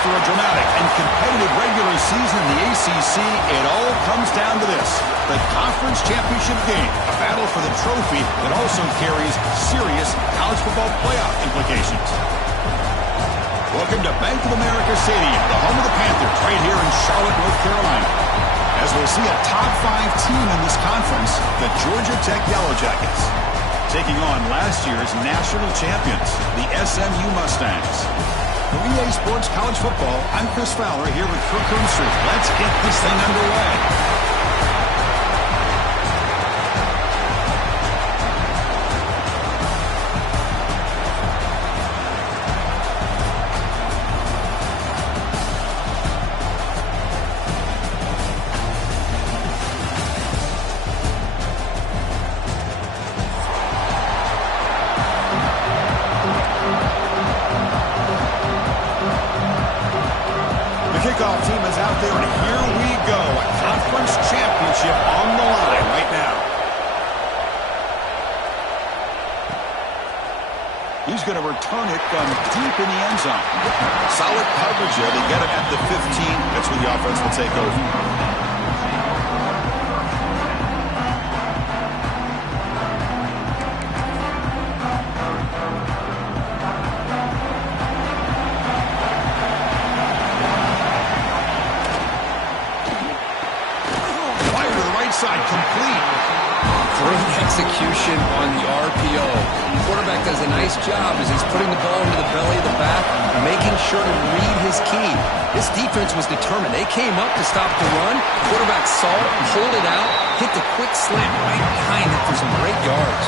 After a dramatic and competitive regular season in the ACC, it all comes down to this: the conference championship game, a battle for the trophy that also carries serious college football playoff implications. Welcome to Bank of America Stadium, the home of the Panthers, right here in Charlotte, North Carolina. As we'll see a top 5 team in this conference, the Georgia Tech Yellow Jackets, taking on last year's national champions, the SMU Mustangs. For EA Sports College Football, I'm Chris Fowler here with Kirk Hermsters. Let's get this thing underway. Kickoff team is out there, and here we go. A conference championship on the line right now. He's going to return it from deep in the end zone. Solid coverage there. They get him at the 15. That's where the offense will take over. Side complete. Great execution on the RPO. The quarterback does a nice job as he's putting the ball into the belly of the back, making sure to read his key. This defense was determined. They came up to stop the run. Quarterback saw it, pulled it out, hit the quick slant right behind it for some great yards.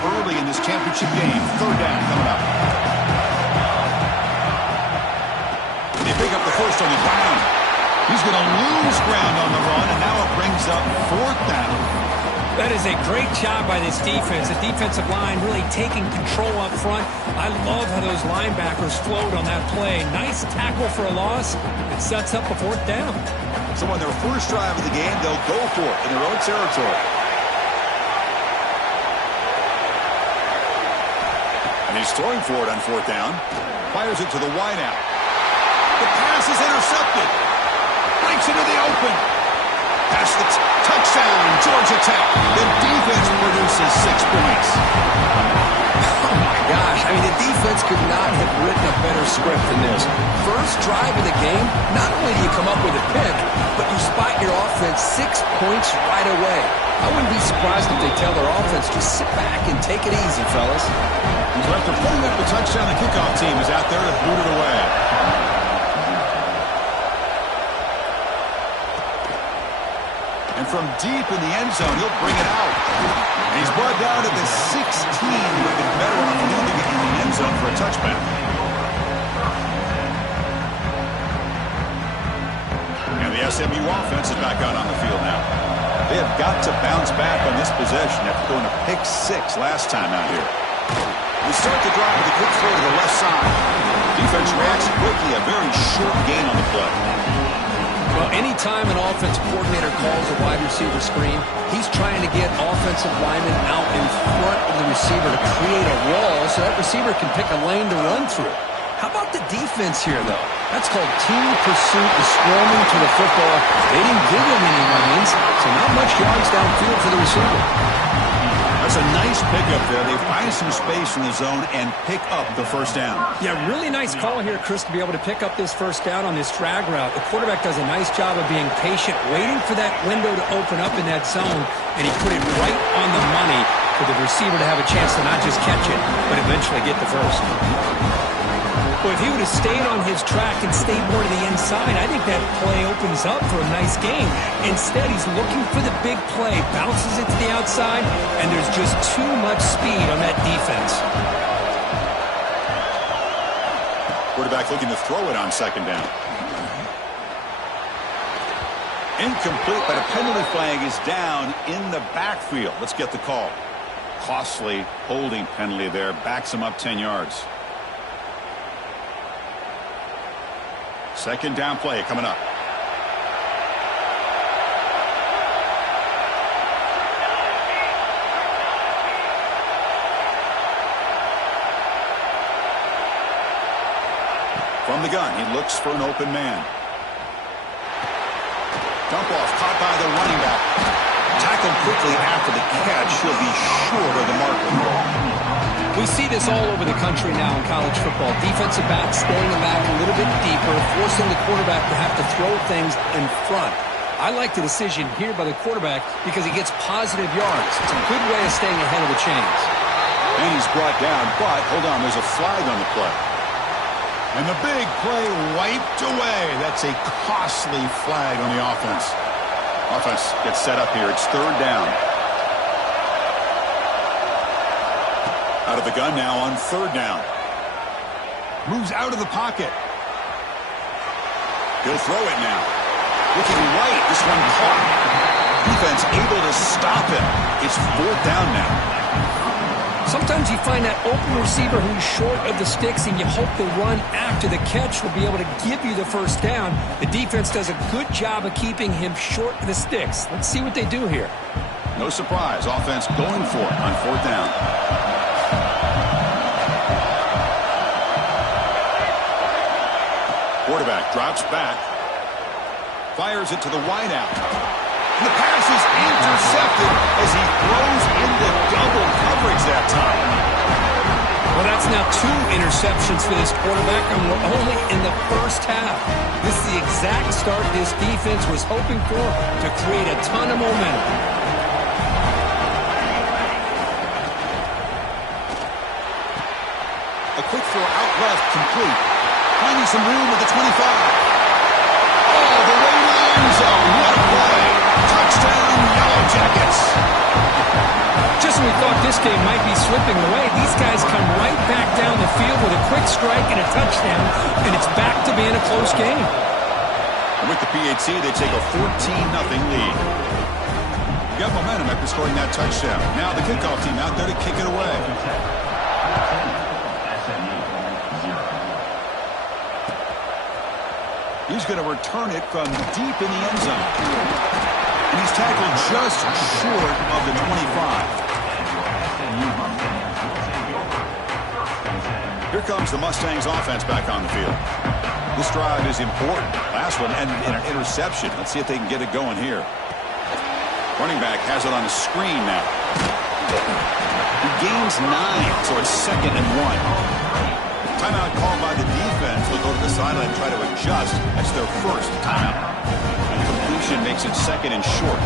Early in this championship game. Third down coming up. They pick up the first on the ground. He's going to lose ground on the run, and now it brings up fourth down. That is a great job by this defense. The defensive line really taking control up front. I love how those linebackers flowed on that play. Nice tackle for a loss. It sets up a fourth down. So on their first drive of the game, they'll go for it in their own territory. And he's throwing for it on fourth down. Fires it to the wideout. The pass is intercepted. Breaks into the open. Pass the touchdown, Georgia Tech. The defense produces 6 points. Oh, my gosh. I mean, the defense could not have written a better script than this. First drive of the game, not only do you come up with a pick, but you spot your offense 6 points right away. I wouldn't be surprised if they tell their offense, just sit back and take it easy, fellas. So after putting up the touchdown, the kickoff team is out there to boot it away. And from deep in the end zone, he'll bring it out. And he's brought down to the 16. Would have been better off leaving it in the end zone for a touchback. And the SMU offense is back out on the field now. They have got to bounce back on this possession after throwing a pick 6 last time out here. We start the drive with a quick throw to the left side. Defense reacts quickly, a very short gain on the play. Well, anytime an offense coordinator calls a wide receiver screen, he's trying to get offensive linemen out in front of the receiver to create a wall so that receiver can pick a lane to run through. How about the defense here, though? That's called team pursuit, the swarming to the football. They didn't give him any lanes, so not much yards downfield for the receiver. That's a nice pickup there. They find some space in the zone and pick up the first down. Yeah, really nice call here, Chris, to be able to pick up this first down on this drag route. The quarterback does a nice job of being patient, waiting for that window to open up in that zone, and he put it right on the money for the receiver to have a chance to not just catch it, but eventually eventually get the first. Well, if he would have stayed on his track and stayed more to the inside, I think that play opens up for a nice game. Instead, he's looking for the big play, bounces it to the outside, and there's just too much speed on that defense. Quarterback looking to throw it on second down. Incomplete, but a penalty flag is down in the backfield. Let's get the call. Costly holding penalty there. Backs him up 10 yards. Second down play coming up. From the gun, he looks for an open man. Dump off, caught by the running back. Tackled quickly after the catch. He'll be short of the marker. We see this all over the country now in college football. Defensive backs staying back a little bit deeper, forcing the quarterback to have to throw things in front. I like the decision here by the quarterback because he gets positive yards. It's a good way of staying ahead of the chains. And he's brought down, but hold on, there's a flag on the play. And the big play wiped away. That's a costly flag on the offense. Offense gets set up here. It's third down. Out of the gun now on third down. Moves out of the pocket. He'll throw it now. Looking right. This one caught. Defense able to stop him. It's fourth down now. Sometimes you find that open receiver who's short of the sticks, and you hope the run after the catch will be able to give you the first down. The defense does a good job of keeping him short of the sticks. Let's see what they do here. No surprise. Offense going for it on fourth down. Quarterback drops back. Fires it to the wideout. And the pass is intercepted as he throws into double coverage that time. Well, that's now 2 interceptions for this quarterback, and we're only in the first half. This is the exact start this defense was hoping for to create a ton of momentum. A quick throw out left, complete. Finding some room with the 25. All the way to the end zone. What a play. Touchdown, Yellow Jackets. Just when we thought this game might be slipping away, these guys come right back down the field with a quick strike and a touchdown, and it's back to being a close game. And with the PAT, they take a 14-0 lead. Got momentum after scoring that touchdown. Now the kickoff team out there to kick it away. He's going to return it from deep in the end zone. And he's tackled just short of the 25. Here comes the Mustangs offense back on the field. This drive is important. Last one ended in an interception. Let's see if they can get it going here. Running back has it on the screen now. He gains 9, so it's 2nd and 1. Timeout called by the defense. They'll go to the sideline and try to adjust. That's their first timeout. And completion makes it 2nd and short.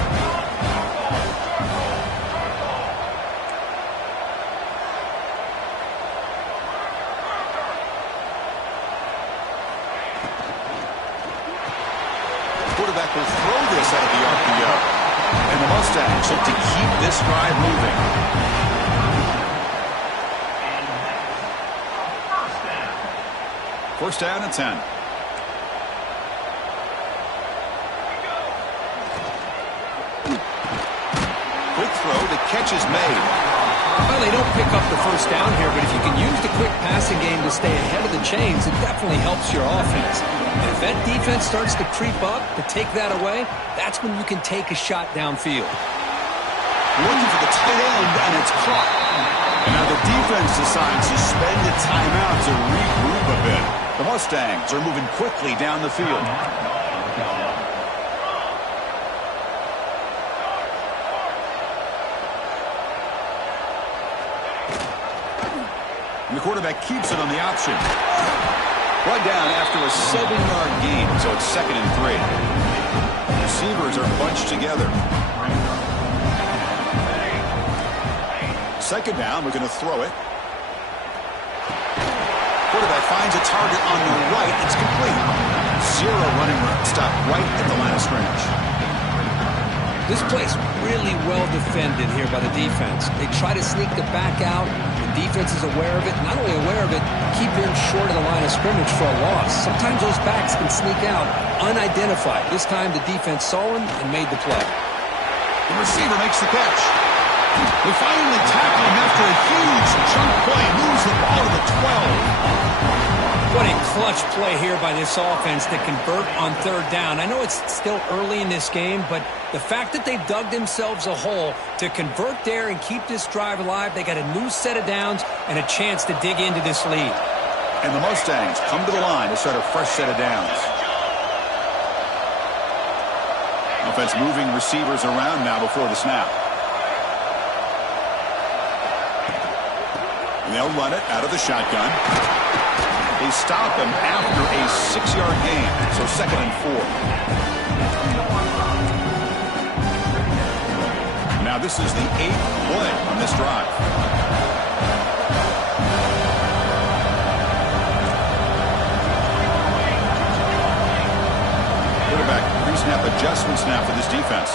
Quarterback will throw this out of the RPO. And the Mustangs look to keep this drive moving. First down and 10. Quick throw. The catch is made. Well, they don't pick up the first down here, but if you can use the quick passing game to stay ahead of the chains, it definitely helps your offense. And if that defense starts to creep up to take that away, that's when you can take a shot downfield. Looking for the tight end, and it's caught. And now the defense decides to spend a timeout to regroup a bit. The Mustangs are moving quickly down the field. And the quarterback keeps it on the option. Brought down after a 7-yard gain, so it's 2nd and 3. Receivers are bunched together. Second down, we're going to throw it. Quarterback finds a target on the right. It's complete. Zero running room. Stop right at the line of scrimmage. This play's really well defended here by the defense. They try to sneak the back out. The defense is aware of it. Not only aware of it, keep him short of the line of scrimmage for a loss. Sometimes those backs can sneak out unidentified. This time the defense saw him and made the play. The receiver makes the catch. They finally tackle him after a huge chunk play. Moves the ball to the 12. What a clutch play here by this offense to convert on third down. I know it's still early in this game, but the fact that they've dug themselves a hole to convert there and keep this drive alive, they got a new set of downs and a chance to dig into this lead. And the Mustangs come to the line to start a fresh set of downs. Offense moving receivers around now before the snap. And they'll run it out of the shotgun. They stop him after a 6-yard gain, so 2nd and 4. Now this is the 8th play on this drive. Quarterback pre-snap adjustments now for this defense.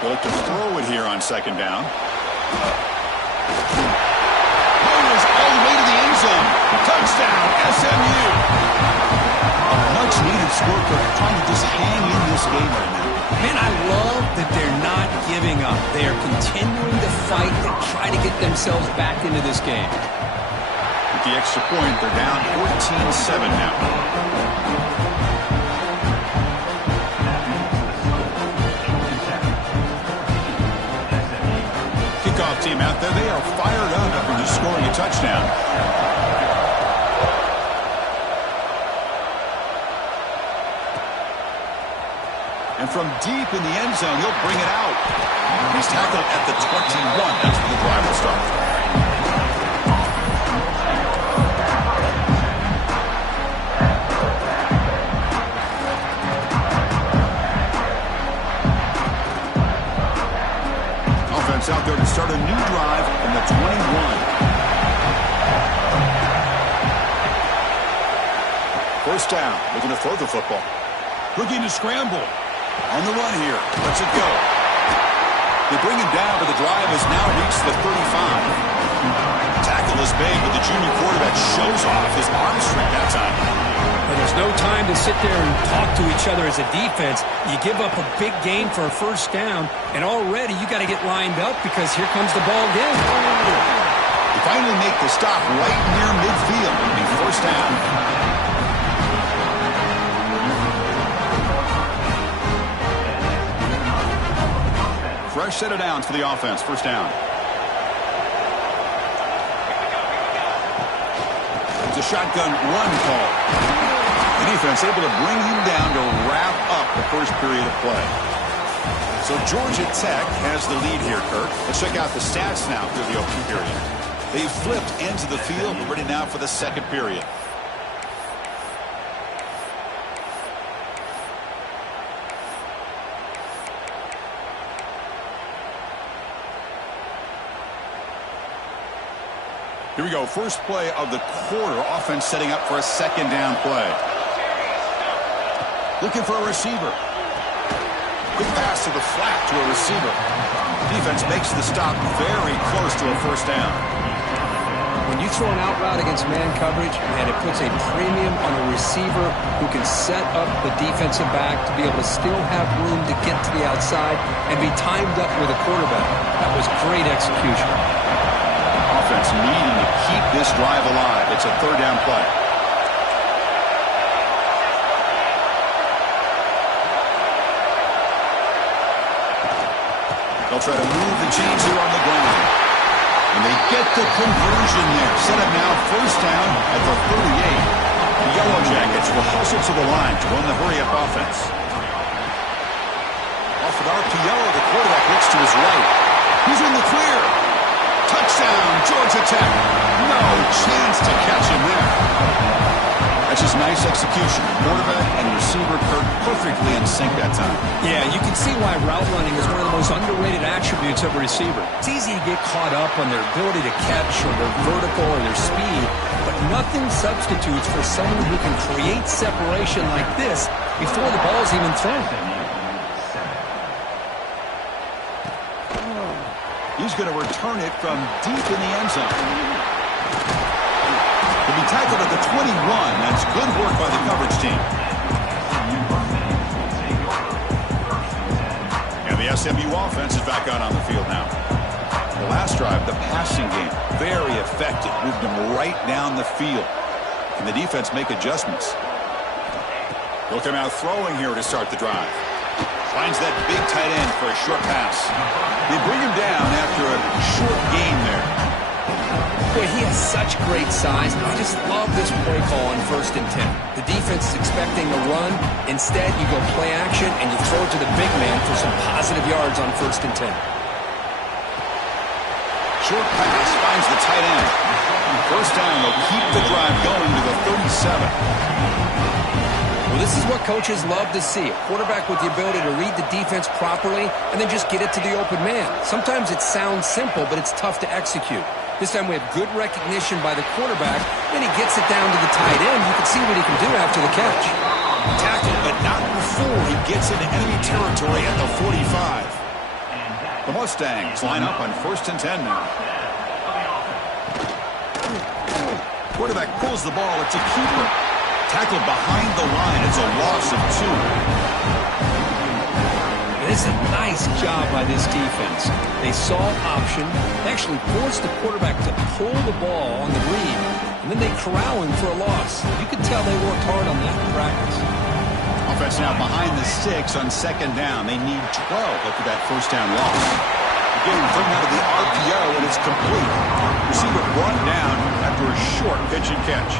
They'll look to throw it here on 2nd down. Touchdown, SMU. A much-needed score for trying to just hang in this game right now. Man, I love that they're not giving up. They are continuing to fight and try to get themselves back into this game. With the extra point, they're down 14-7 now. Kickoff team out there. They are fired up after just scoring a touchdown. And from deep in the end zone, he'll bring it out. He's tackled at the 21. That's where the drive will start. Offense out there to start a new drive from the 21. First down, looking to throw the football. Looking to scramble. On the run here. Let's it go. They bring him down, but the drive has now reached the 35. Tackle is made, but the junior quarterback shows off his arm strength that time. And there's no time to sit there and talk to each other as a defense. You give up a big gain for a first down, and already you got to get lined up because here comes the ball again. They finally make the stop right near midfield. It'll be first down. Fresh set of downs for the offense. First down. It's a shotgun run call. The defense able to bring him down to wrap up the first period of play. So Georgia Tech has the lead here, Kirk. Let's check out the stats now through the opening period. They've flipped into the field. We're ready now for the second period. Here we go. First play of the quarter. Offense setting up for a 2nd down play. Looking for a receiver. Good pass to the flat to a receiver. Defense makes the stop very close to a first down. When you throw an out route against man coverage, and it puts a premium on a receiver who can set up the defensive back to be able to still have room to get to the outside and be timed up with a quarterback. That was great execution. Offense needing to keep this drive alive. It's a 3rd down play. They'll try to move the chains here on the ground. And they get the conversion there. Set up now first down at the 38. The Yellow Jackets will hustle to the line to run the hurry-up offense. Off an RPO, the quarterback looks to his right. He's in the clear. Touchdown, Georgia Tech. No chance to catch him there. That's just nice execution. Quarterback and receiver Kirk perfectly in sync that time. Yeah, you can see why route running is one of the most underrated attributes of a receiver. It's easy to get caught up on their ability to catch or their vertical or their speed, but nothing substitutes for someone who can create separation like this before the ball is even thrown. He's going to return it from deep in the end zone. He'll be tackled at the 21. That's good work by the coverage team. And the SMU offense is back out on the field now. The last drive, the passing game, very effective. Moved them right down the field. Can the defense make adjustments? He'll come out throwing here to start the drive. Finds that big tight end for a short pass. They bring him down after a short gain there. Boy, he has such great size. I just love this play call on 1st and 10. The defense is expecting a run. Instead, you go play action, and you throw it to the big man for some positive yards on 1st and 10. Short pass finds the tight end. First down, they'll keep the drive going to the 37. Well, this is what coaches love to see. A quarterback with the ability to read the defense properly and then just get it to the open man. Sometimes it sounds simple, but it's tough to execute. This time we have good recognition by the quarterback. Then he gets it down to the tight end. You can see what he can do after the catch. Tackled, but not before he gets into enemy territory at the 45. The Mustangs line up on 1st and 10 now. Quarterback pulls the ball. It's a keeper. Tackled behind the line. It's a loss of 2. This is a nice job by this defense. They saw option. They actually forced the quarterback to pull the ball on the read, and then they corral him for a loss. You can tell they worked hard on that in practice. Offense now behind the 6 on 2nd down. They need 12 after that first down loss. Again, thrown out of the RPO, and it's complete. Receiver brought down after a short pitch and catch.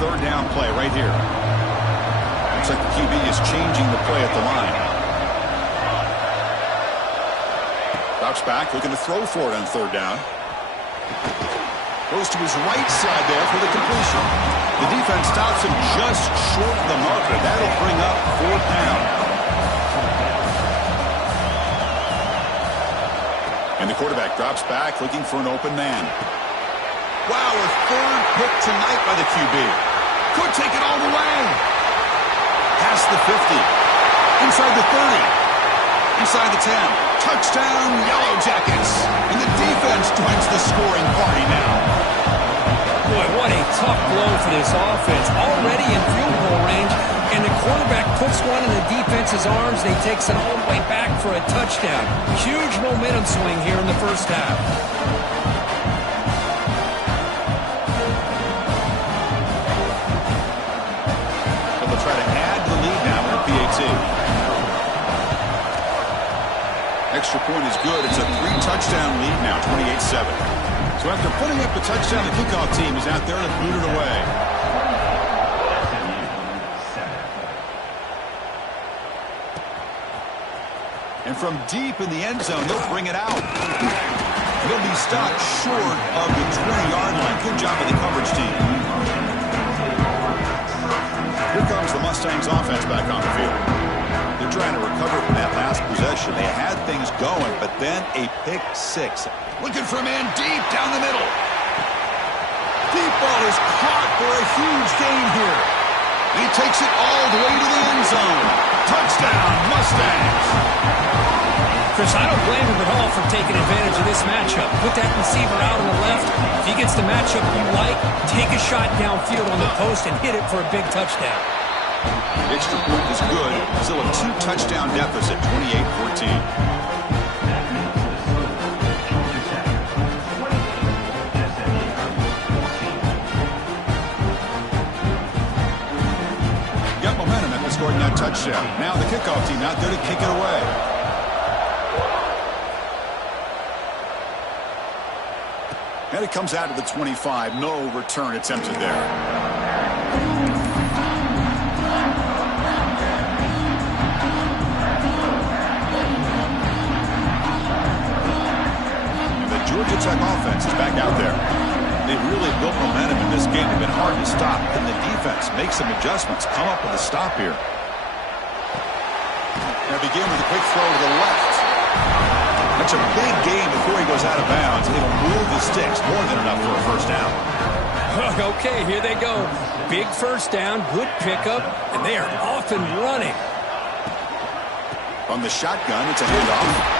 Third down play right here. Looks like the QB is changing the play at the line. Drops back, looking to throw for it on 3rd down. Goes to his right side there for the completion. The defense stops him just short of the marker. That'll bring up 4th down. And the quarterback drops back, looking for an open man. Wow, a 3rd pick tonight by the QB. Could take it all the way. Past the 50. Inside the 30. Inside the 10. Touchdown, Yellow Jackets. And the defense joins the scoring party now. Boy, what a tough blow for this offense. Already in field goal range, and the quarterback puts one in the defense's arms, and he takes it all the way back for a touchdown. Huge momentum swing here in the first half. Try to add to the lead now with a PAT. Extra point is good. It's a 3-touchdown lead now, 28-7. So after putting up the touchdown, the kickoff team is out there to boot it away. And from deep in the end zone, he'll bring it out. He'll be stopped short of the 20-yard line. Good job by the coverage team. Here comes the Mustangs offense back on the field. They're trying to recover from that last possession. They had things going, but then a pick 6. Looking for a man deep down the middle. Deep ball is caught for a huge gain here. And he takes it all the way to the end zone. Touchdown, Mustangs. Chris, I don't blame him at all for taking advantage of this matchup. Put that receiver out on the left. If he gets the matchup you like, take a shot downfield on the post and hit it for a big touchdown. The extra point is good. Still a 2-touchdown deficit, 28-14. Got momentum after scoring that touchdown. Now the kickoff team out there to kick it away. And it comes out to the 25. No return attempted there. Tech offense is back out there. They've really built momentum in this game. They've been hard to stop. Then the defense makes some adjustments, come up with a stop here. Now begin with a quick throw to the left. That's a big gain before he goes out of bounds. It'll move the sticks, more than enough for a first down. Okay, here they go. Big first down, good pickup, and they are off and running. From the shotgun, it's a handoff.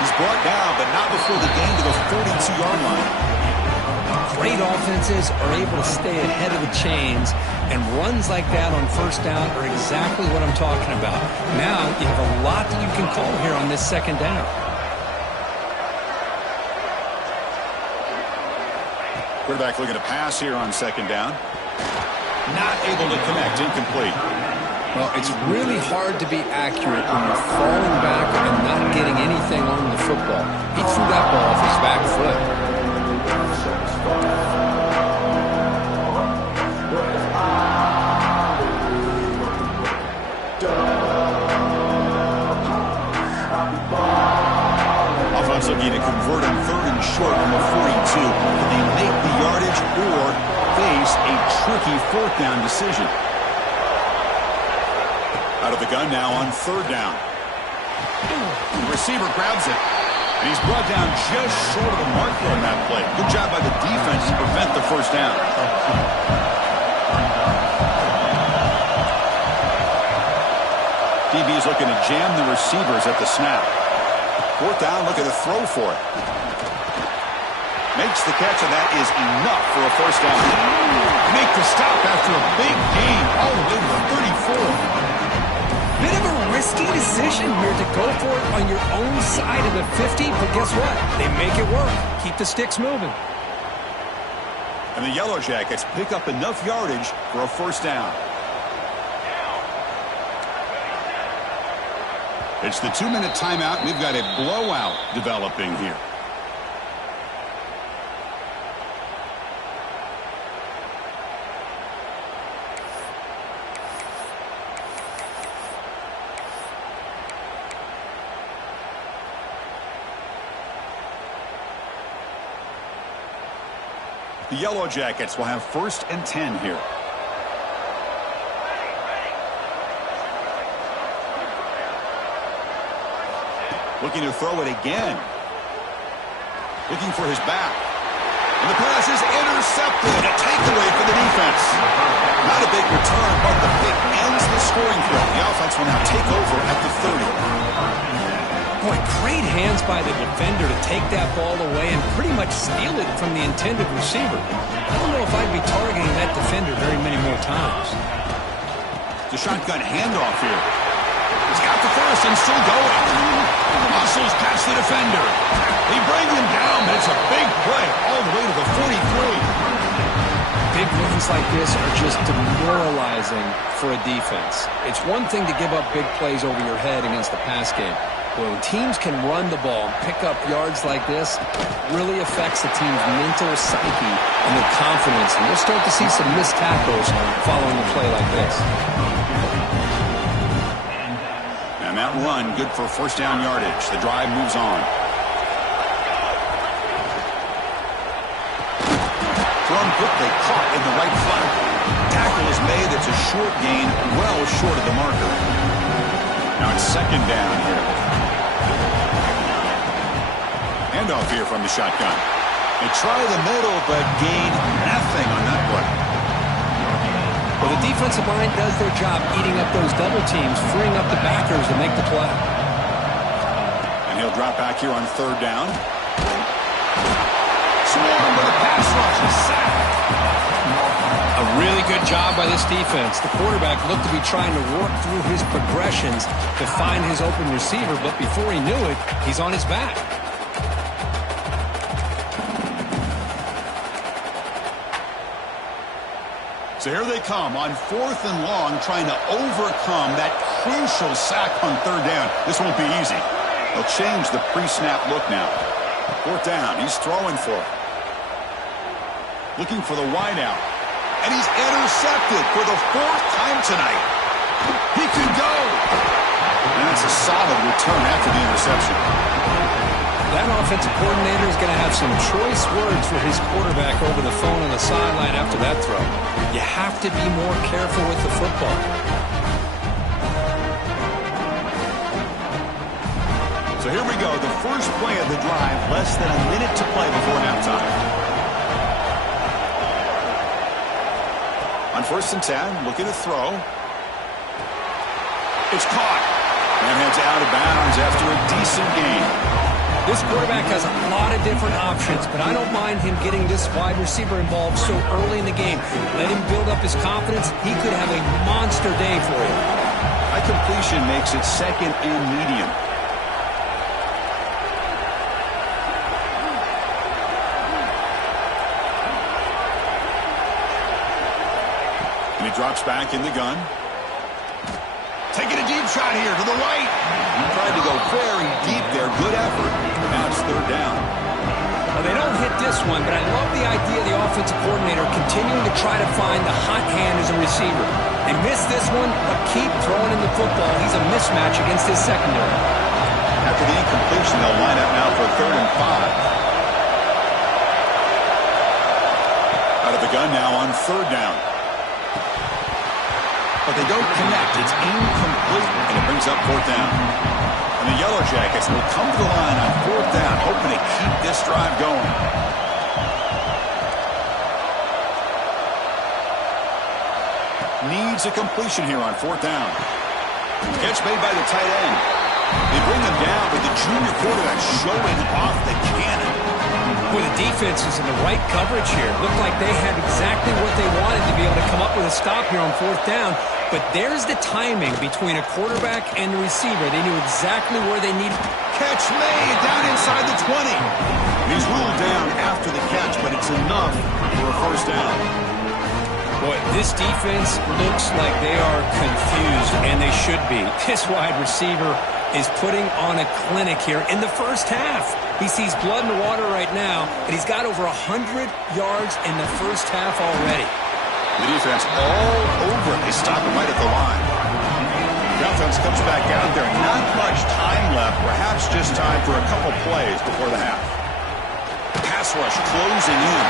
He's brought down, but not before the gain to the 42-yard line. Great offenses are able to stay ahead of the chains, and runs like that on first down are exactly what I'm talking about. Now you have a lot that you can call here on this second down. Quarterback looking to pass here on second down. Not able to connect, incomplete. Well, it's really hard to be accurate when you're falling back and not getting anything on the football. He threw that ball off his back foot. Offense looking to convert on third and short from the 42. Can they make the yardage or face a tricky fourth down decision? Out of the gun now on third down. The receiver grabs it, and he's brought down just short of the marker on that play. Good job by the defense to prevent the first down. DB is looking to jam the receivers at the snap. Fourth down, looking to throw for it. Makes the catch, and that is enough for a first down. Make the stop after a big gain all the way to the 34. Bit of a risky decision here to go for it on your own side of the 50, but guess what? They make it work. Keep the sticks moving. And the Yellow Jackets pick up enough yardage for a first down. It's the 2-minute timeout. We've got a blowout developing here. The Yellow Jackets will have 1st and 10 here. Looking to throw it again. Looking for his back. And the pass is intercepted. A takeaway for the defense. Not a big return, but the pick ends the scoring threat. The offense will now take over at the 30. Boy, great hands by the defender to take that ball away and pretty much steal it from the intended receiver. I don't know if I'd be targeting that defender very many more times. The shotgun handoff here. He's got the first and still going. Muscles past the defender. They bring him down, but it's a big play all the way to the 43. Big runs like this are just demoralizing for a defense. It's one thing to give up big plays over your head against the pass game. When teams can run the ball and pick up yards like this, it really affects the team's mental psyche and their confidence. And you'll start to see some missed tackles following a play like this. And that run, good for first down yardage. The drive moves on. Thrown quickly, caught in the right flat. Tackle is made. It's a short gain, well short of the marker. Now it's second down here. Handoff here from the shotgun. They try the middle, but gain nothing on that play. Well, the defensive line does their job eating up those double teams, freeing up the backers to make the play. And he'll drop back here on third down. Swarm with a pass rush, a sack. A really good job by this defense. The quarterback looked to be trying to work through his progressions to find his open receiver, but before he knew it, he's on his back. So here they come on 4th and long, trying to overcome that crucial sack on third down. This won't be easy. They'll change the pre-snap look now. 4th down, he's throwing for it. Looking for the wideout. And he's intercepted for the 4th time tonight. He can go. And that's a solid return after the interception. That offensive coordinator is going to have some choice words for his quarterback over the phone on the sideline after that throw. You have to be more careful with the football. So here we go, the first play of the drive, less than a minute to play before halftime. On 1st and 10, looking to throw. It's caught. And heads out of bounds after a decent gain. This quarterback has a lot of different options, but I don't mind him getting this wide receiver involved so early in the game. Let him build up his confidence. He could have a monster day for you. High completion makes it 2nd and medium. And he drops back in the gun. Taking a deep shot here to the right. He tried to go very deep there. Good effort. Now it's 3rd down. Well, they don't hit this one, but I love the idea of the offensive coordinator continuing to try to find the hot hand as a receiver. They missed this one, but keep throwing him the football. He's a mismatch against his secondary. After the incompletion, they'll line up now for 3rd and 5. Out of the gun now on 3rd down. But they don't connect. It's incomplete, and it brings up 4th down. And the Yellow Jackets will come to the line on 4th down, hoping to keep this drive going. Needs a completion here on 4th down. Catch made by the tight end. They bring him down, but the junior quarterback showing off the cannon. Boy, the defense is in the right coverage here. Looked like they had exactly what they wanted to be able to come up with a stop here on 4th down. But there's the timing between a quarterback and the receiver. They knew exactly where they needed. Catch made down inside the 20. He's ruled down after the catch, but it's enough for a 1st down. Boy, this defense looks like they are confused, and they should be. This wide receiver is putting on a clinic here in the first half. He sees blood in the water right now, and he's got over 100 yards in the first half already. The defense all over it. They stop him right at the line. The offense comes back out there. Not much time left. Perhaps just time for a couple plays before the half. Pass rush closing in.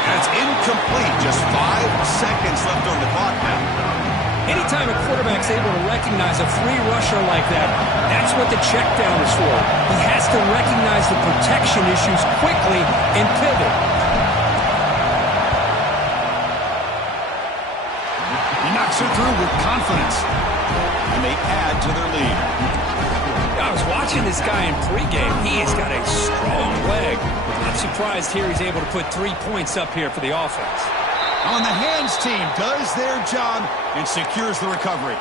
And it's incomplete. Just 5 seconds left on the clock now. Anytime a quarterback's able to recognize a free rusher like that, that's what the check down is for. He has to recognize the protection issues quickly and pivot. He knocks it through with confidence. And they add to their lead. I was watching this guy in pregame. He has got a strong leg. Not surprised here he's able to put 3 points up here for the offense. On the hands team does their job and secures the recovery.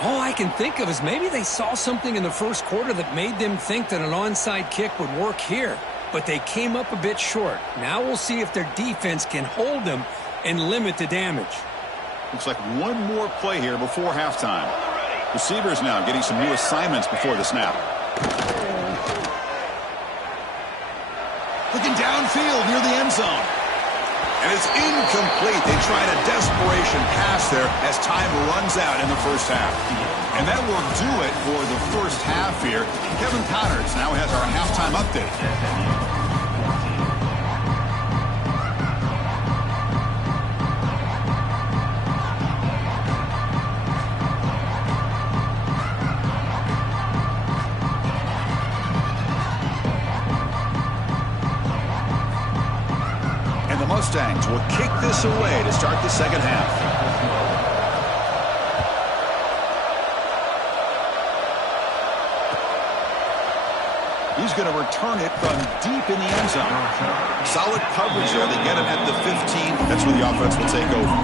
All I can think of is maybe they saw something in the first quarter that made them think that an onside kick would work here. But they came up a bit short. Now we'll see if their defense can hold them and limit the damage. Looks like one more play here before halftime. Receivers now getting some new assignments before the snap. Looking downfield near the end zone. And it's incomplete. They tried a desperation pass there as time runs out in the first half. And that will do it for the first half here. Kevin Connors now has our halftime update. Mustangs will kick this away to start the second half. He's going to return it from deep in the end zone. Solid coverage there. They get him at the 15. That's where the offense will take over.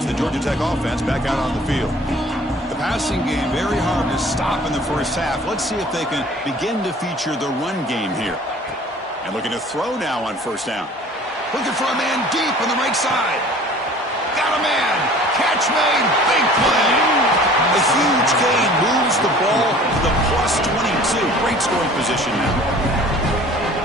The Georgia Tech offense back out on the field. The passing game very hard to stop in the first half. Let's see if they can begin to feature the run game here. And looking to throw now on 1st down. Looking for a man deep on the right side. Got a man. Catch made. Big play. A huge gain moves the ball to the +22. pursue. Great scoring position now.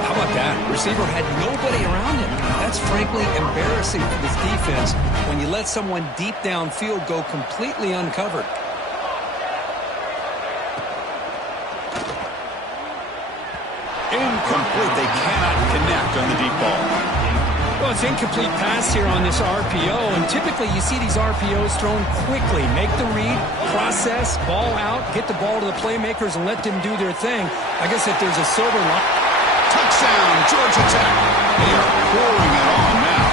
How about that? Receiver had nobody around him. That's frankly embarrassing for this defense when you let someone deep downfield go completely uncovered. Incomplete. They cannot connect on the deep ball. Well, it's incomplete pass here on this RPO, and typically you see these RPOs thrown quickly. Make the read, process, ball out, get the ball to the playmakers, and let them do their thing. I guess if there's a silver line. Touchdown, Georgia Tech. They are pouring it on now.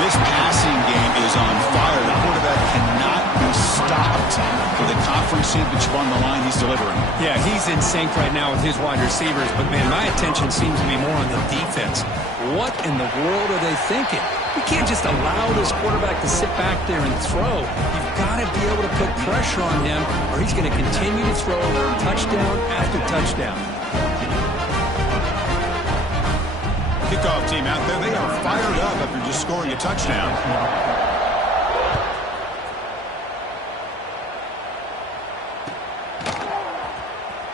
This passing game is on fire. The quarterback cannot be stopped. For the conference championship on the line, he's delivering. Yeah, he's in sync right now with his wide receivers, but, man, my attention seems to be more on the defense. What in the world are they thinking? You can't just allow this quarterback to sit back there and throw. You've got to be able to put pressure on him, or he's going to continue to throw touchdown after touchdown. Kickoff team out there. They are fired up after just scoring a touchdown.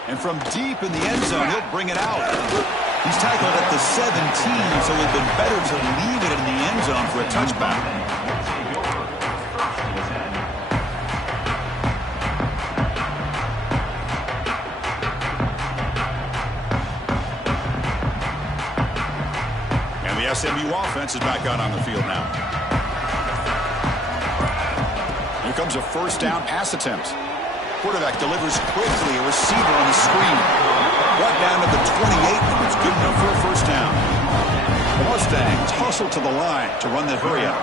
And from deep in the end zone, he'll bring it out. He's tackled at the 17, so it would have been better to leave it in the end zone for a touchback. And the SMU offense is back out on the field now. Here comes a first down pass attempt. Quarterback delivers quickly, a receiver on the screen. Brought down to the 28, and it's good enough for a first down. The Mustangs hustle to the line to run the hurry-up.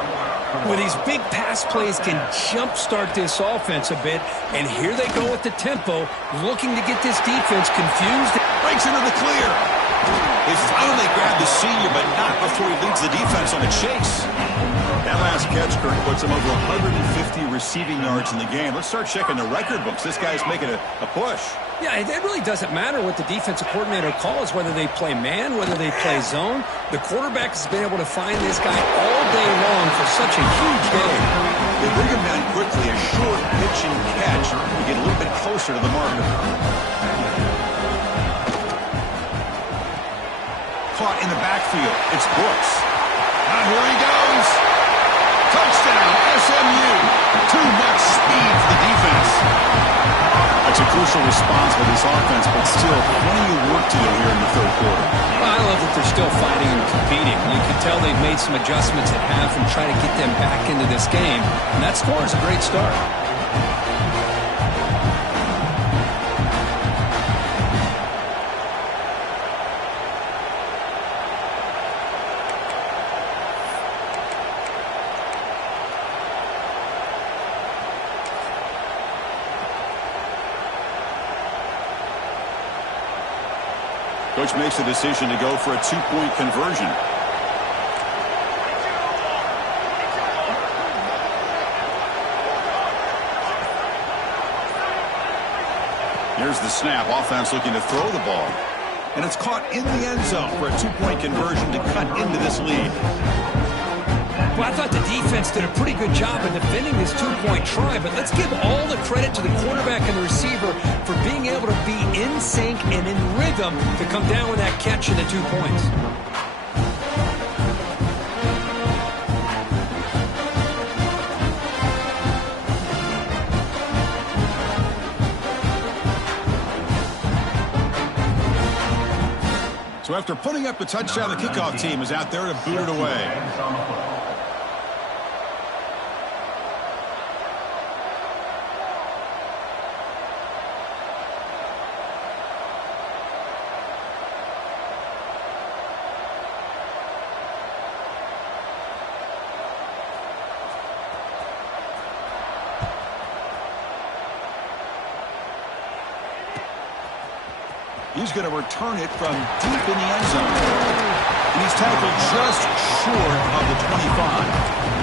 Well, these big pass plays can jumpstart this offense a bit, and here they go with the tempo, looking to get this defense confused. Breaks into the clear. They finally grab the senior, but not before he leads the defense on a chase. That last catch, Kirk, puts him over 150 receiving yards in the game. Let's start checking the record books. This guy's making a push. Yeah, it really doesn't matter what the defensive coordinator calls, whether they play man, whether they play zone. The quarterback has been able to find this guy all day long for such a huge day. They bring him down quickly, a short pitch and catch to get a little bit closer to the marker. Caught in the backfield. It's Brooks. And here he goes. Touchdown, SMU. Too much speed for the defense. That's a crucial response for this offense, but still plenty of work to do here in the third quarter. Well, I love that they're still fighting and competing. You can tell they've made some adjustments at half and try to get them back into this game. And that score is a great start. Coach makes the decision to go for a two-point conversion. Here's the snap. Offense looking to throw the ball. And it's caught in the end zone for a two-point conversion to cut into this lead. Well, I thought the defense did a pretty good job of defending this two-point try, but let's give all the credit to the quarterback and the receiver for being able to be in sync and in rhythm to come down with that catch and the 2 points. So after putting up the touchdown, the kickoff team is out there to boot it away. He's going to return it from deep in the end zone. And he's tackled just short of the 25.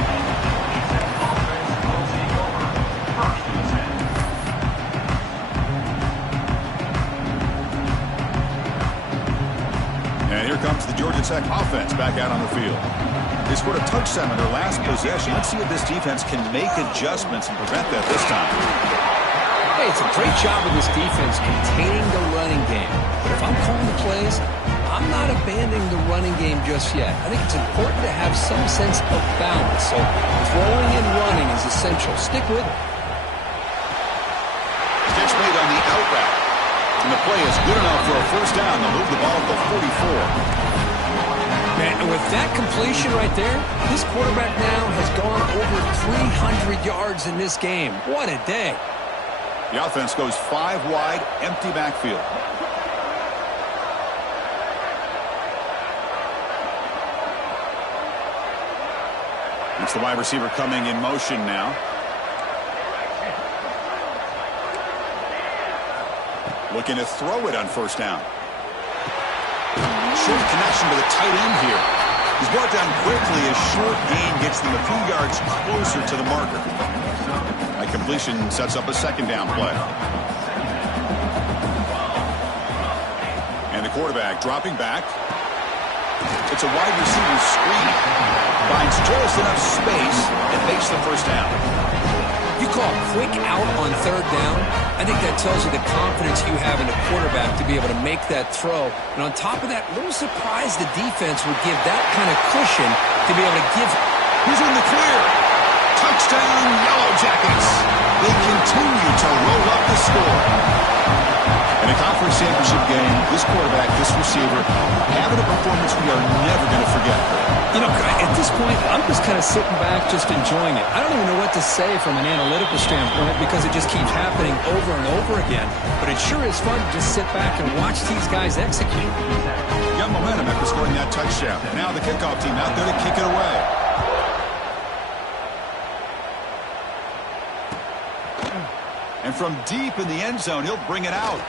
And here comes the Georgia Tech offense back out on the field. They scored a touchdown in their last possession. Let's see if this defense can make adjustments and prevent that this time. Hey, it's a great job of this defense containing the running game. But if I'm calling the plays, I'm not abandoning the running game just yet. I think it's important to have some sense of balance. So throwing and running is essential. Stick with it. Catch made on the out route. And the play is good enough for a first down. They'll move the ball to the 44. Man, and with that completion right there, this quarterback now has gone over 300 yards in this game. What a day. The offense goes 5 wide, empty backfield. It's the wide receiver coming in motion now. Looking to throw it on first down. Short connection to the tight end here. He's brought down quickly as short gain gets them a few yards closer to the marker. That completion sets up a second down play. And the quarterback dropping back. It's a wide receiver screen. Finds just enough space and makes the first down. You call quick out on third down, I think that tells you the confidence you have in a quarterback to be able to make that throw. And on top of that, a little surprised the defense would give that kind of cushion to be able to give. Who's in the clear? Touchdown, Yellow Jackets. They continue to roll up the score. In a conference championship game, this quarterback, this receiver, having a performance we are never going to forget. You know, at this point, I'm just kind of sitting back, just enjoying it. I don't even know what to say from an analytical standpoint because it just keeps happening over and over again. But it sure is fun to just sit back and watch these guys execute. Got momentum after scoring that touchdown. Now the kickoff team out there to kick it away. And from deep in the end zone, he'll bring it out.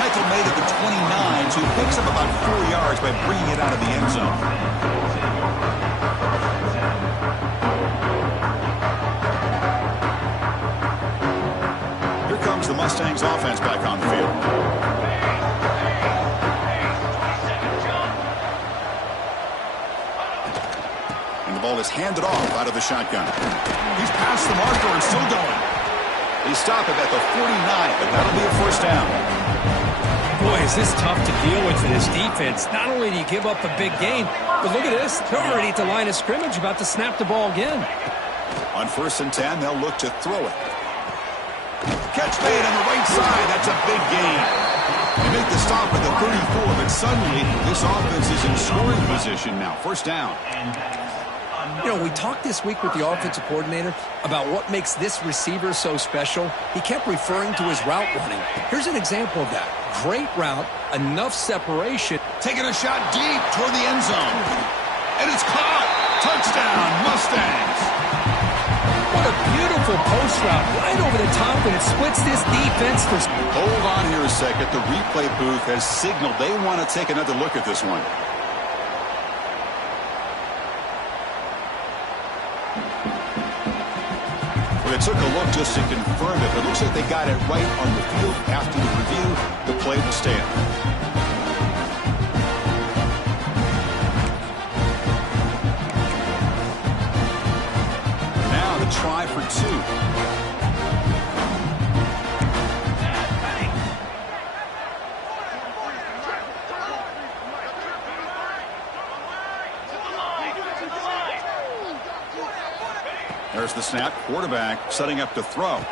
Heckle made it to 29, so he picks up about 4 yards by bringing it out of the end zone. Here comes the Mustangs offense back on the field. And the ball is handed off out of the shotgun. He's past the marker and still going. They stop it at the 49, but that'll be a first down. Boy, is this tough to deal with for this defense. Not only do you give up a big gain, but look at this. They're already at the line of scrimmage, about to snap the ball again. On 1st and 10, they'll look to throw it. Catch made on the right side. That's a big gain. They make the stop at the 34, but suddenly this offense is in scoring position now. First down. You know, we talked this week with the offensive coordinator about what makes this receiver so special. He kept referring to his route running. Here's an example of that. Great route, enough separation. Taking a shot deep toward the end zone. And it's caught. Touchdown, Mustangs. What a beautiful post route right over the top, and it splits this defense. Hold on here a second. The replay booth has signaled they want to take another look at this one. They took a look just to confirm it. It looks like they got it right on the field. After the review, the play will stand. Now the try for 2. There's the snap. Quarterback setting up to throw. And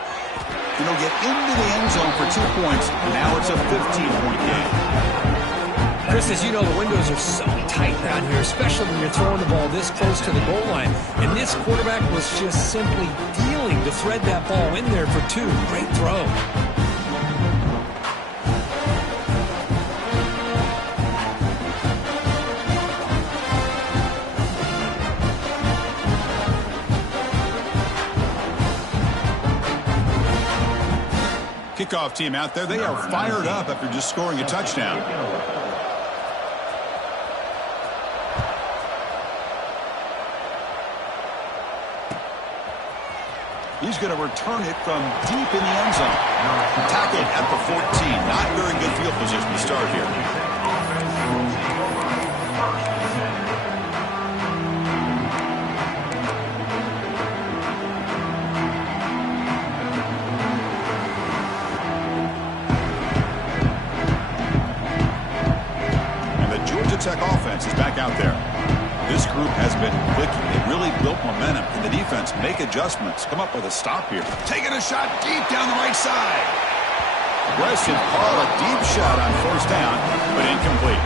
he'll get into the end zone for 2 points. Now it's a 15-point game. Chris, as you know, the windows are so tight down here, especially when you're throwing the ball this close to the goal line. And this quarterback was just simply dealing to thread that ball in there for 2. Great throw. Kickoff team out there. They are fired up after just scoring a touchdown. He's going to return it from deep in the end zone. Tackled at the 14. Not very good field position to start here. Tech offense is back out there. This group has been clicking. They really built momentum, and the defense make adjustments. Come up with a stop here. Taking a shot deep down the right side. Aggressive call, a deep shot on first down, but incomplete.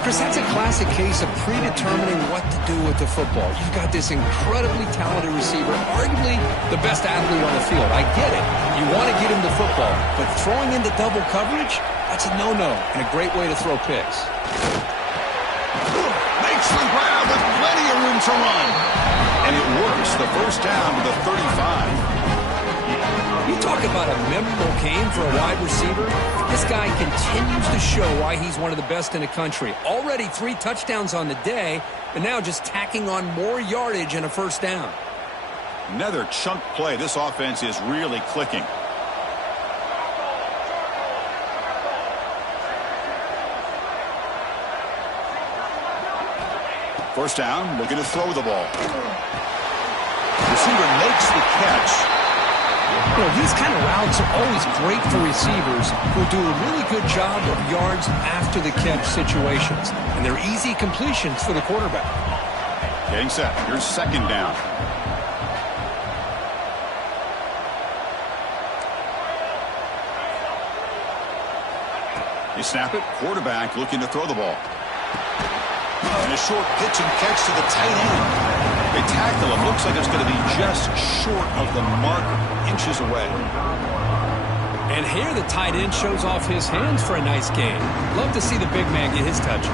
Chris, that's a classic case of predetermining what to do with the football. You've got this incredibly talented receiver, arguably the best athlete on the field. I get it. You want to get him the football, but throwing into double coverage, that's a no-no and a great way to throw picks. Makes the grab with plenty of room to run. And it works. The first down to the 35. You talk about a memorable game for a wide receiver. This guy continues to show why he's one of the best in the country. Already 3 touchdowns on the day, and now just tacking on more yardage and a first down. Another chunk play. This offense is really clicking. First down, looking to throw the ball. Receiver makes the catch. You know, these kind of routes are always great for receivers who do a really good job of yards after the catch situations. And they're easy completions for the quarterback. Getting set. Here's second down. They snap it. Quarterback looking to throw the ball. And a short pitch and catch to the tight end. They tackle him. Looks like it's going to be just short of the marker, inches away. And here the tight end shows off his hands for a nice gain. Love to see the big man get his touches.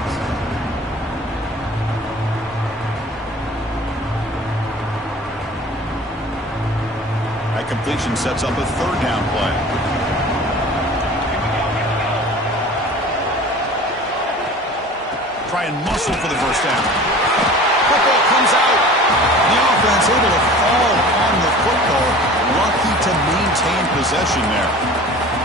That completion sets up a third down play. Try and muscle for the first down. Football comes out. The offense able to fall on the football. Lucky to maintain possession there.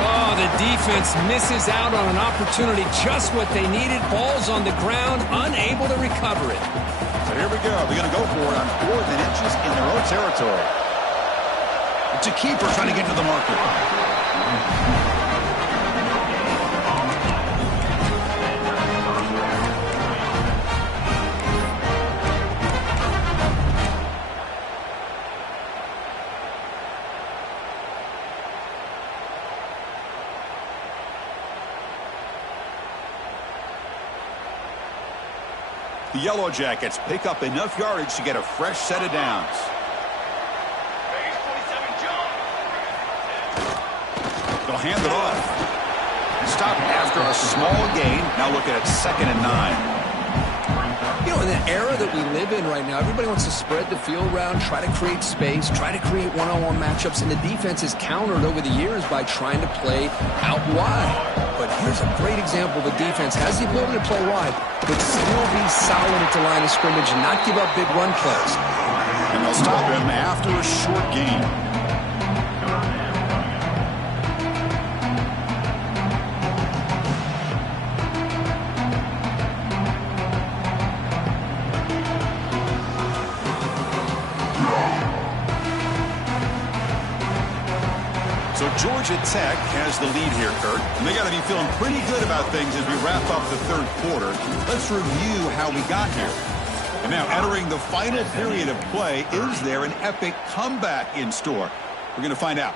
Oh, the defense misses out on an opportunity. Just what they needed. Ball's on the ground, unable to recover it. So here we go. They're going to go for it on 4th and inches in their own territory. It's a keeper trying to get to the marker. The Yellow Jackets pick up enough yardage to get a fresh set of downs. They'll hand it off. Stop after a small gain. Now look at it, 2nd and 9. You know, in the era that we live in right now, everybody wants to spread the field around, try to create space, try to create one-on-one matchups, and the defense is countered over the years by trying to play out wide. But here's a great example. The defense has the ability to play wide, but still be solid at the line of scrimmage and not give up big run plays. And they'll stop him after a short gain. So Georgia Tech has the lead here, Kurt. And they got to be feeling pretty good about things as we wrap up the third quarter. Let's review how we got here. And now entering the final period of play, is there an epic comeback in store? We're going to find out.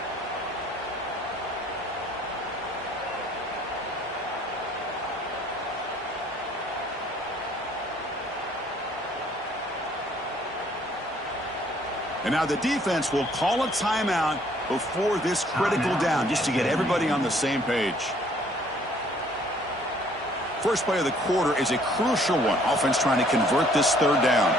And now the defense will call a timeout before this critical down, just to get everybody on the same page. First play of the quarter is a crucial one. Offense trying to convert this third down.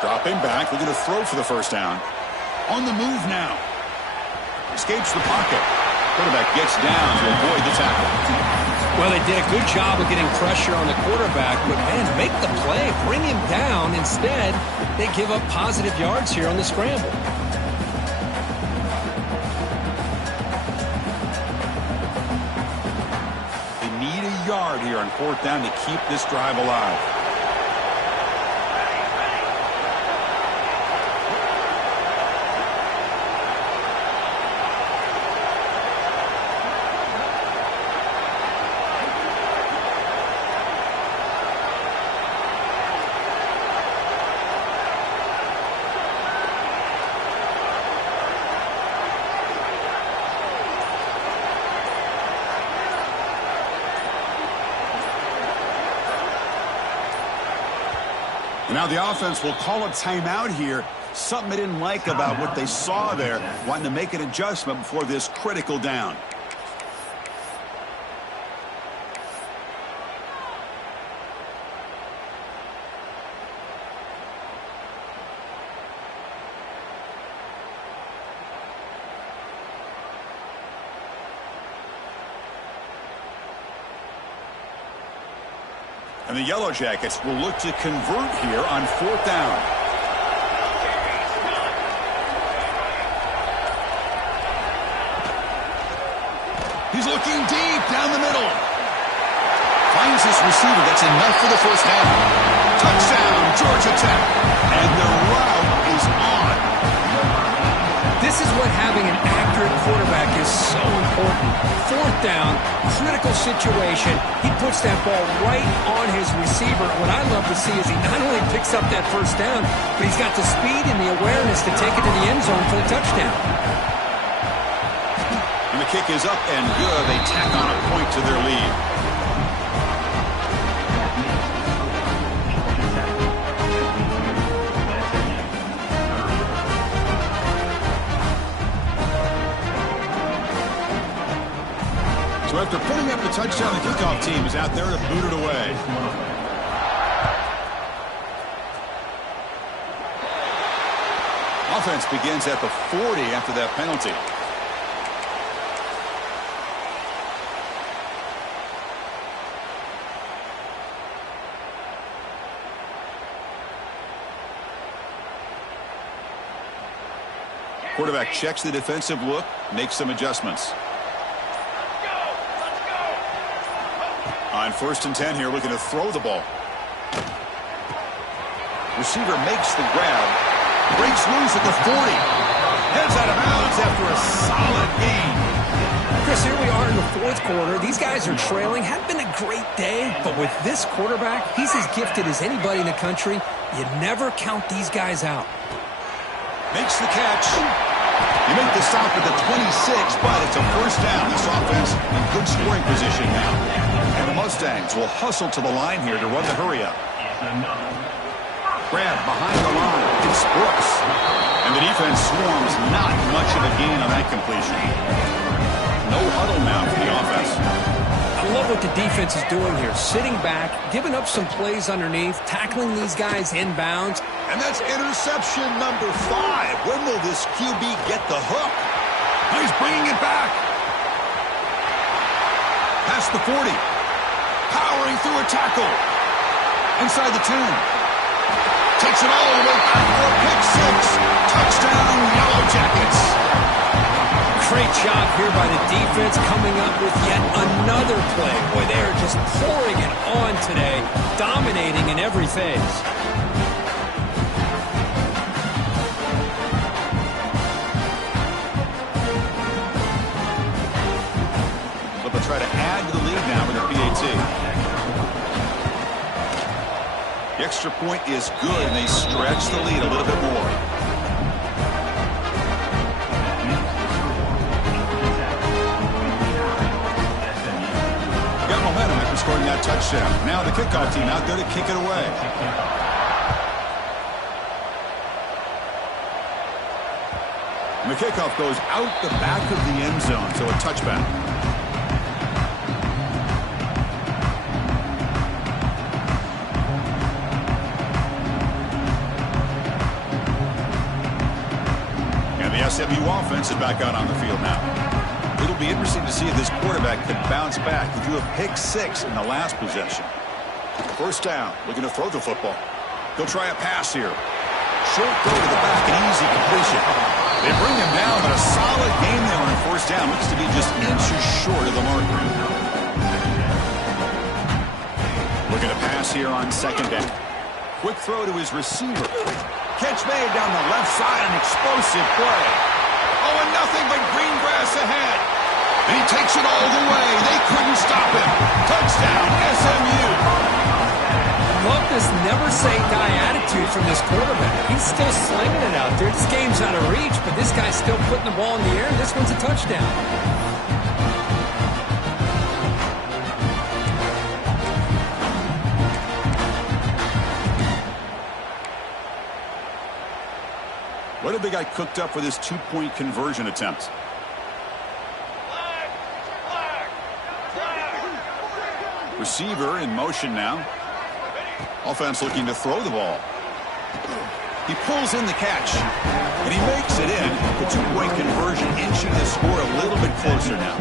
Dropping back, looking to throw for the first down. On the move now. Escapes the pocket. Quarterback gets down to avoid the tackle. Well, they did a good job of getting pressure on the quarterback, but, man, make the play, bring him down. Instead, they give up positive yards here on the scramble. They need a yard here on 4th down to keep this drive alive. And now the offense will call a timeout here. Something they didn't like about what they saw there. Wanting to make an adjustment before this critical down. And the Yellow Jackets will look to convert here on 4th down. He's looking deep down the middle. Finds his receiver. That's enough for the first down. Touchdown, Georgia Tech. And the route is on. This is what having an accurate quarterback is so important. 4th down, critical situation. He puts that ball right on his receiver. What I love to see is he not only picks up that first down, but he's got the speed and the awareness to take it to the end zone for the touchdown. And the kick is up and good. They tack on a point to their lead. So after putting up the touchdown, the kickoff team is out there to boot it away. Offense begins at the 40 after that penalty. Quarterback checks the defensive look, makes some adjustments. On 1st and 10 here, looking to throw the ball. Receiver makes the grab. Breaks loose at the 40. Heads out of bounds after a solid gain. Chris, here we are in the 4th quarter. These guys are trailing. Hadn't been a great day, but with this quarterback, he's as gifted as anybody in the country. You never count these guys out. Makes the catch. You make the stop at the 26, but it's a first down. This offense in good scoring position now. And the Mustangs will hustle to the line here to run the hurry-up. Grab behind the line. It's Brooks. And the defense swarms. Not much of a gain on that completion. No huddle now for the offense. I love what the defense is doing here. Sitting back, giving up some plays underneath, tackling these guys inbounds. And that's interception number 5. When will this QB get the hook? He's bringing it back. Past the 40. Powering through a tackle. Inside the 10. Takes it all the way back for a pick 6. Touchdown, Yellow Jackets. Great job here by the defense coming up with yet another play. Boy, they are just pouring it on today, dominating in every phase. So they'll try to add to the lead now with a PAT. The extra point is good, and they stretch the lead a little bit more. Got momentum after scoring that touchdown. Now the kickoff team out there to kick it away. And the kickoff goes out the back of the end zone, so a touchback. SMU offense is back out on the field now. It'll be interesting to see if this quarterback can bounce back. He threw a pick 6 in the last possession. First down, looking to throw the football. He'll try a pass here. Short throw to the back, an easy completion. They bring him down, but a solid game there on first down. Looks to be just inches short of the marker. Looking to pass here on 2nd down. Quick throw to his receiver. Catch made down the left side, an explosive play. Oh, and nothing but green grass ahead. And he takes it all the way. They couldn't stop him. Touchdown, SMU. Love this never-say-die attitude from this quarterback. He's still slinging it out there. This game's out of reach, but this guy's still putting the ball in the air, and this one's a touchdown. What have they got cooked up for this two-point conversion attempt? Receiver in motion now. Offense looking to throw the ball. He pulls in the catch, and he makes it in. The two-point conversion inching the score a little bit closer now.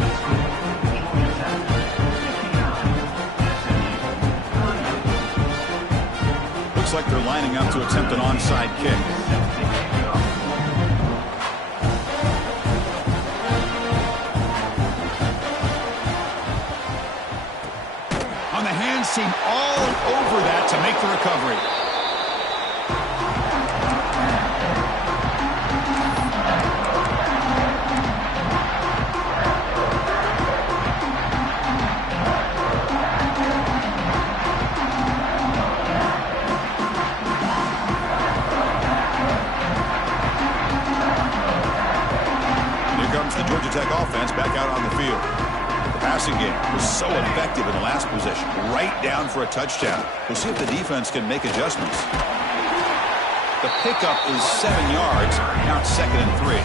Looks like they're lining up to attempt an onside kick. On the hands team all over that to make the recovery. The Georgia Tech offense back out on the field. The passing game was so effective in the last possession, right down for a touchdown. We'll see if the defense can make adjustments. The pickup is 7 yards. Now it's 2nd and 3.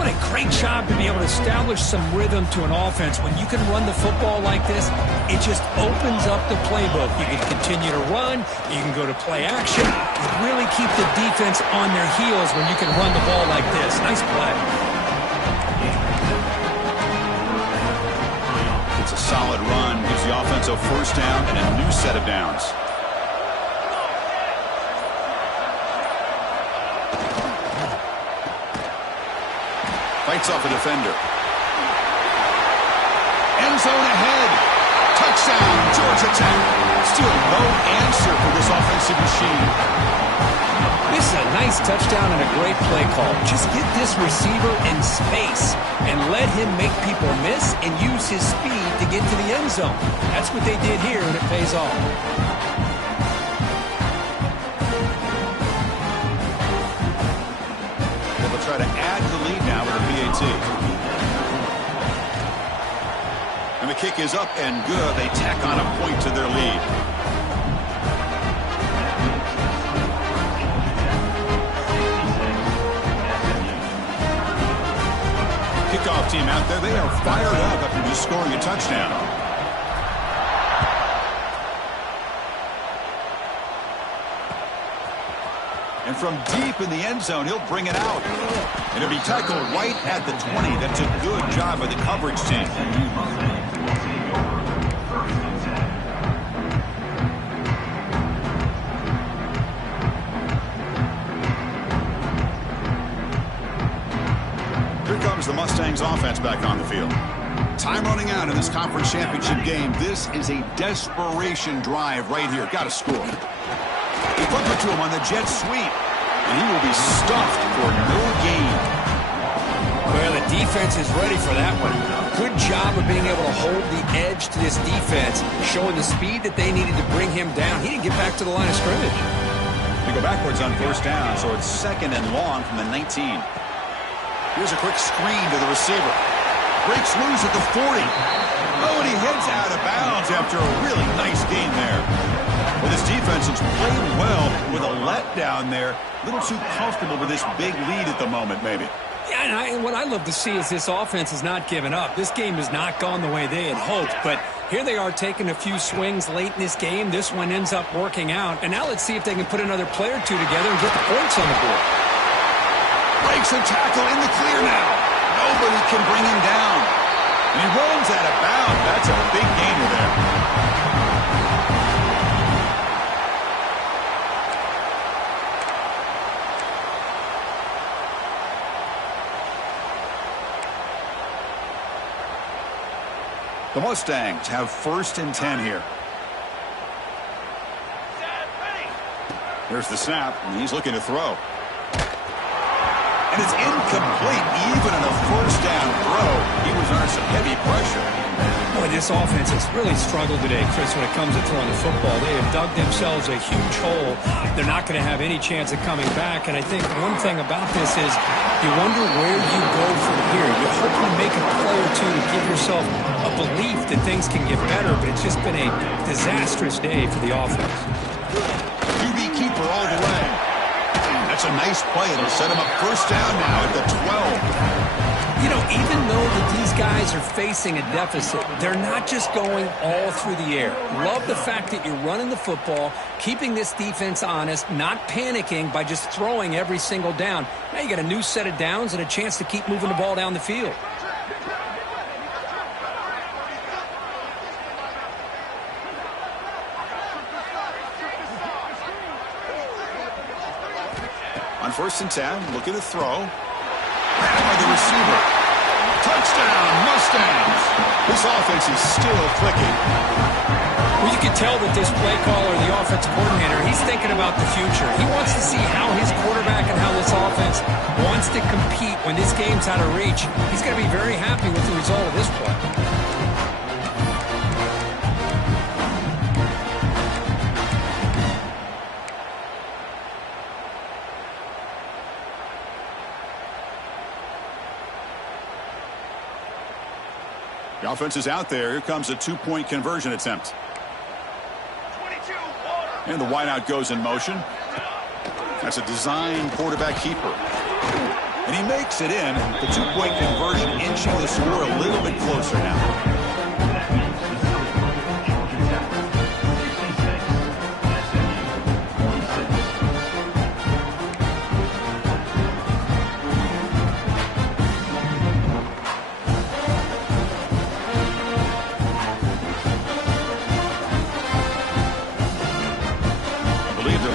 What a great job to be able to establish some rhythm to an offense. When you can run the football like this, it just opens up the playbook. You can continue to run. You can go to play action. You really keep the defense on their heels when you can run the ball like this. Nice play. It's a solid run. Gives the offense a first down and a new set of downs. Fights off a defender. End zone ahead. Touchdown, Georgia Tech. Still no answer for this offensive machine. This is a nice touchdown and a great play call. Just get this receiver in space and let him make people miss and use his speed to get to the end zone. That's what they did here, and it pays off. They'll try to add to the lead now with a PAT. And the kick is up and good. They tack on a point to their lead. Kickoff team out there. They are fired up after just scoring a touchdown. And from deep in the end zone, he'll bring it out. And it'll be tackled right at the 20. That's a good job by the coverage team. Here comes the Mustangs offense back on the field. Time running out in this conference championship game. This is a desperation drive right here. Got to score. He flipped it to him on the jet sweep, and he will be stuffed for no gain. Well, the defense is ready for that one. Good job of being able to hold the edge to this defense, showing the speed that they needed to bring him down. He didn't get back to the line of scrimmage. They go backwards on first down, so it's 2nd and long from the 19. Here's a quick screen to the receiver. Breaks loose at the 40. Oh, and he heads out of bounds after a really nice gain there. Well, this defense has played well with a letdown there. A little too comfortable with this big lead at the moment, maybe. Yeah, and what I love to see is this offense has not given up. This game has not gone the way they had hoped, but here they are taking a few swings late in this game. This one ends up working out, and now let's see if they can put another play or two together and get the points on the board. Breaks a tackle in the clear now. Nobody can bring him down. And he runs out of bounds. That's a big gainer there. The Mustangs have 1st and 10 here. There's the snap, and he's looking to throw. And it's incomplete, even on a first down throw. He was under some heavy pressure. Boy, this offense has really struggled today, Chris, when it comes to throwing the football. They have dug themselves a huge hole. They're not going to have any chance of coming back. And I think one thing about this is you wonder where you go from here. You hope you make a play or two to give yourself a belief that things can get better, but it's just been a disastrous day for the offense. QB keeper all the way. That's a nice nice play. It'll set him up first down now at the 12. You know, even though that these guys are facing a deficit, they're not just going all through the air. Love the fact that you're running the football, keeping this defense honest, not panicking by just throwing every single down. Now you got a new set of downs and a chance to keep moving the ball down the field. On 1st and 10, looking to throw. Grabbed by the receiver. Touchdown, Mustangs. This offense is still clicking. Well, you can tell that this play caller, the offensive coordinator, he's thinking about the future. He wants to see how his quarterback and how this offense wants to compete when this game's out of reach. He's going to be very happy with the result of this play. The offense is out there. Here comes a 2-point conversion attempt. And the wideout goes in motion. That's a design quarterback keeper. And he makes it in. The 2-point conversion inching the score a little bit closer now.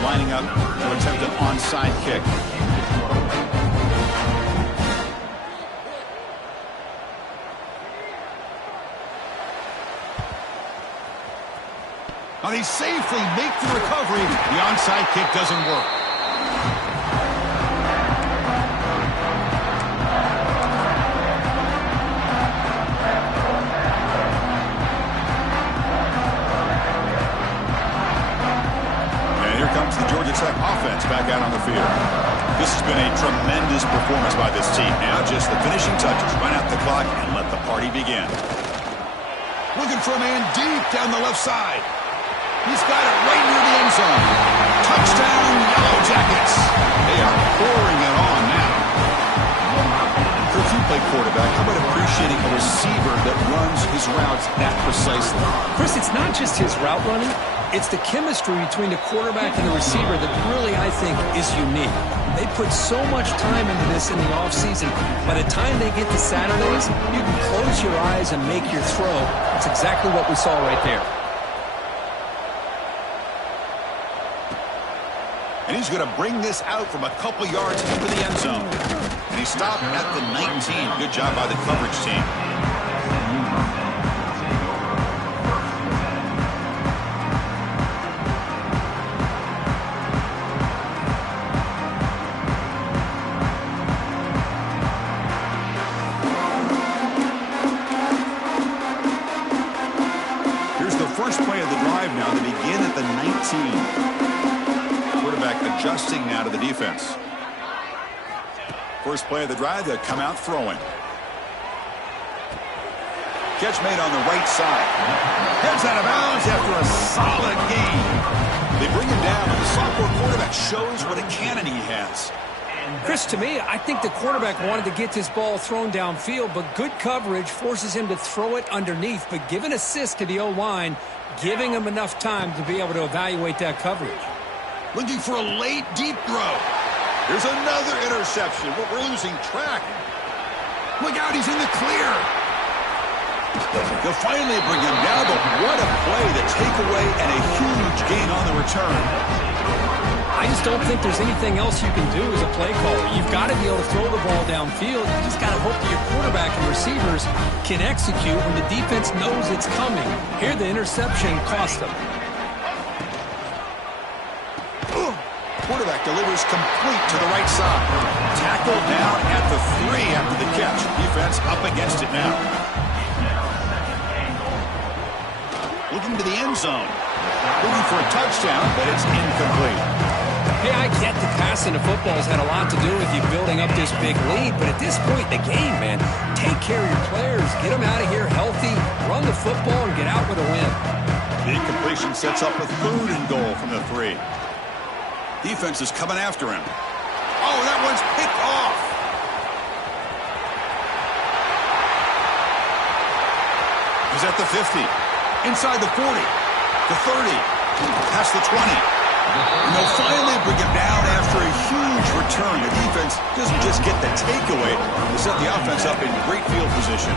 Lining up to attempt an onside kick. Now they safely make the recovery. The onside kick doesn't work. Comes the Georgia Tech offense back out on the field. This has been a tremendous performance by this team. Now just the finishing touches. Run out the clock and let the party begin. Looking for a man deep down the left side. He's got it right near the end zone. Touchdown, Yellow Jackets. They are pouring it on now. If you play quarterback, how about appreciating a receiver that runs his routes that precisely? Chris, it's not just his route running. It's the chemistry between the quarterback and the receiver that really, I think, is unique. They put so much time into this in the offseason. By the time they get to Saturdays, you can close your eyes and make your throw. That's exactly what we saw right there. And he's going to bring this out from a couple yards into the end zone. And he stopped at the 19. Good job by the coverage team. First play of the drive now. They begin at the 19. Quarterback adjusting now to the defense. First play of the drive, they come out throwing. Catch made on the right side. Heads out of bounds after a solid gain. They bring him down, and the sophomore quarterback shows what a cannon he has. Chris, to me, I think the quarterback wanted to get this ball thrown downfield, but good coverage forces him to throw it underneath. But give an assist to the O-line, giving him enough time to be able to evaluate that coverage. Looking for a late, deep throw. There's another interception. We're losing track. Look out, he's in the clear. They'll finally bring him down, but what a play, the takeaway, and a huge gain on the return. I just don't think there's anything else you can do as a play caller. You've got to be able to throw the ball downfield. You just got to hope that your quarterback and receivers can execute when the defense knows it's coming. Here, the interception cost them. Quarterback delivers complete to the right side. Tackled down at the 3 after the catch. Defense up against it now. Looking to the end zone. Looking for a touchdown, but it's incomplete. Hey, I get the passing the football's had a lot to do with you building up this big lead, but at this point in the game, man, take care of your players, get them out of here healthy, run the football, and get out with a win. The incompletion sets up a 3rd and goal from the 3. Defense is coming after him. Oh, that one's picked off. He's at the 50. Inside the 40. The 30. Past the 20. And they'll finally bring him down after a huge return. The defense doesn't just get the takeaway. They set the offense up in great field position.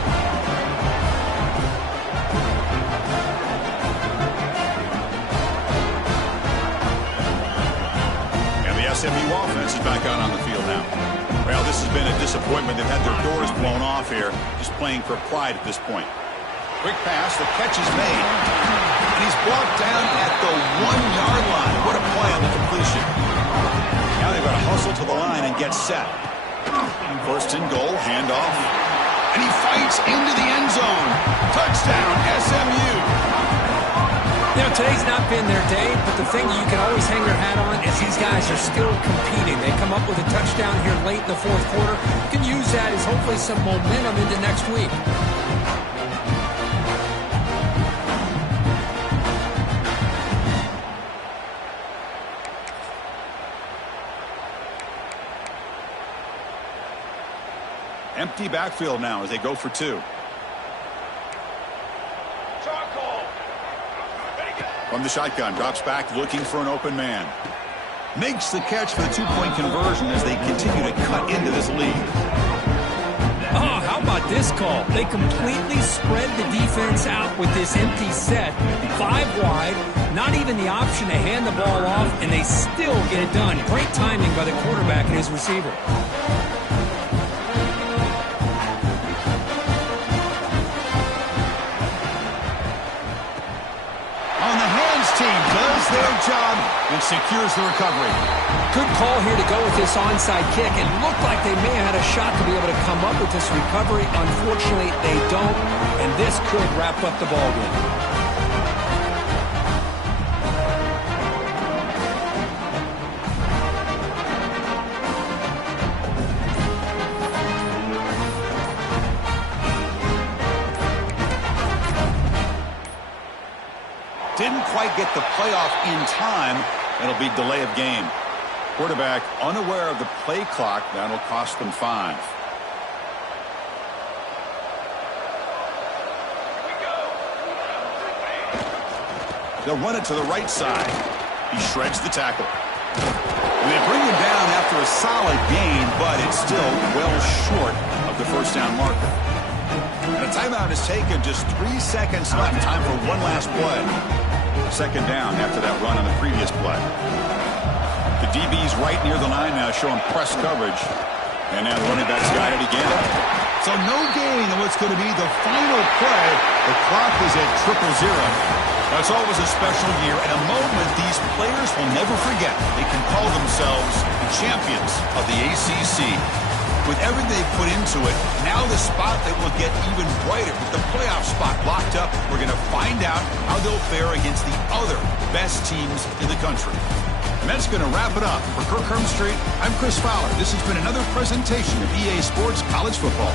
And the SMU offense is back out on the field now. Well, this has been a disappointment. They've had their doors blown off here, just playing for pride at this point. Quick pass, the catch is made. And he's brought down at the 1-yard line. What a play on the completion. Now they've got to hustle to the line and get set. First and goal, handoff. And he fights into the end zone. Touchdown, SMU. You know, today's not been their day, but the thing you can always hang your hat on is these guys are still competing. They come up with a touchdown here late in the fourth quarter. You can use that as hopefully some momentum into next week. Empty backfield now as they go for two. From the shotgun, drops back looking for an open man. Makes the catch for the two-point conversion as they continue to cut into this lead. Oh, how about this call? They completely spread the defense out with this empty set. 5 wide, not even the option to hand the ball off, and they still get it done. Great timing by the quarterback and his receiver. Team does their job and secures the recovery. Good call here to go with this onside kick. It looked like they may have had a shot to be able to come up with this recovery. Unfortunately, they don't, and this could wrap up the ball game. Didn't quite get the playoff in time. It'll be delay of game. Quarterback unaware of the play clock. That'll cost them 5. They'll run it to the right side. He shreds the tackle. And they bring him down after a solid gain, but it's still well short of the first down marker. And a timeout is taken. Just 3 seconds left. Time for one last play. Second down after that run on the previous play. The DB's right near the line now, showing press coverage. And now the running back's got it again. So no gain on what's going to be the final play. The clock is at 0-0. That's always a special year and a moment these players will never forget. They can call themselves the champions of the ACC. With everything they've put into it, now the spotlight will get even brighter. With the playoff spot locked up, we're going to find out how they'll fare against the other best teams in the country. And that's going to wrap it up. For Kirk Hermstreet, I'm Chris Fowler. This has been another presentation of EA Sports College Football.